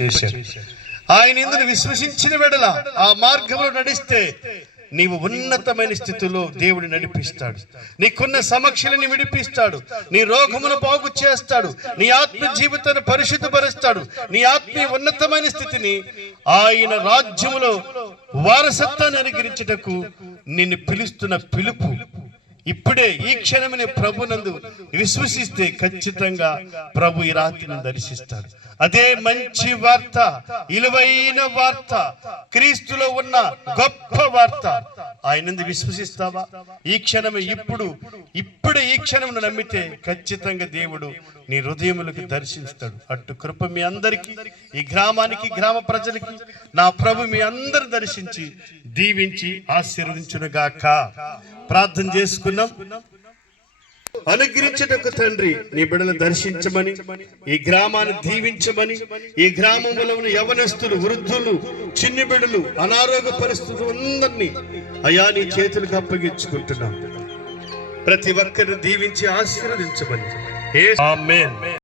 చేశాడు. ఆయన ఇందును విశ్వసించిన వెడల ఆ మార్గంలో నడిస్తే నీవు ఉన్నతమైన స్థితిలో దేవుడు నడిపిస్తాడు. నీకున్న సమస్యలని విడిపిస్తాడు. నీ రోగమును బాగు చేస్తాడు. నీ ఆత్మ జీవితాన్ని పరిశుద్ధపరుస్తాడు. నీ ఆత్మీయ ఉన్నతమైన స్థితిని ఆయన రాజ్యములో వారసత్వాన్ని అనుగ్రహించుటకు నిన్ను పిలుస్తున్న పిలుపు ఇప్పుడే ఈ క్షణమే ప్రభునందు విశ్వసిస్తే ఖచ్చితంగా ప్రభు ఈ రాత్రిని దర్శిస్తాడు. అదే మంచి వార్త, విలువైన వార్త, క్రీస్తులో ఉన్న గొప్ప వార్త. ఆయనందు విశ్వసిస్తావా? ఈ క్షణమే ఇప్పుడే ఈ క్షణం నమ్మితే ఖచ్చితంగా దేవుడు నీ హృదయములకు దర్శిస్తాడు. అటు కృప మీ అందరికీ, ఈ గ్రామానికి, గ్రామ ప్రజలకి నా ప్రభు మీ అందరు దర్శించి దీవించి ఆశీర్వదించునుగాక. ప్రార్థన చేసుకున్నాం. అనుగ్రహించుటకు తండ్రి నీ బిడ్డలు దర్శించమని, ఈ గ్రామాన్ని దీవించమని, ఈ గ్రామంలో ఉన్న యవనస్తులు, వృద్ధులు, చిన్ని బిడ్డలు, అనారోగ్య పరిస్థితులు అందరినీ అయా నీ చేతులకు అప్పగించుకుంటున్నాం. ప్రతి ఒక్కరిని దీవించి ఆశీర్వదించమని. ఆమేన్.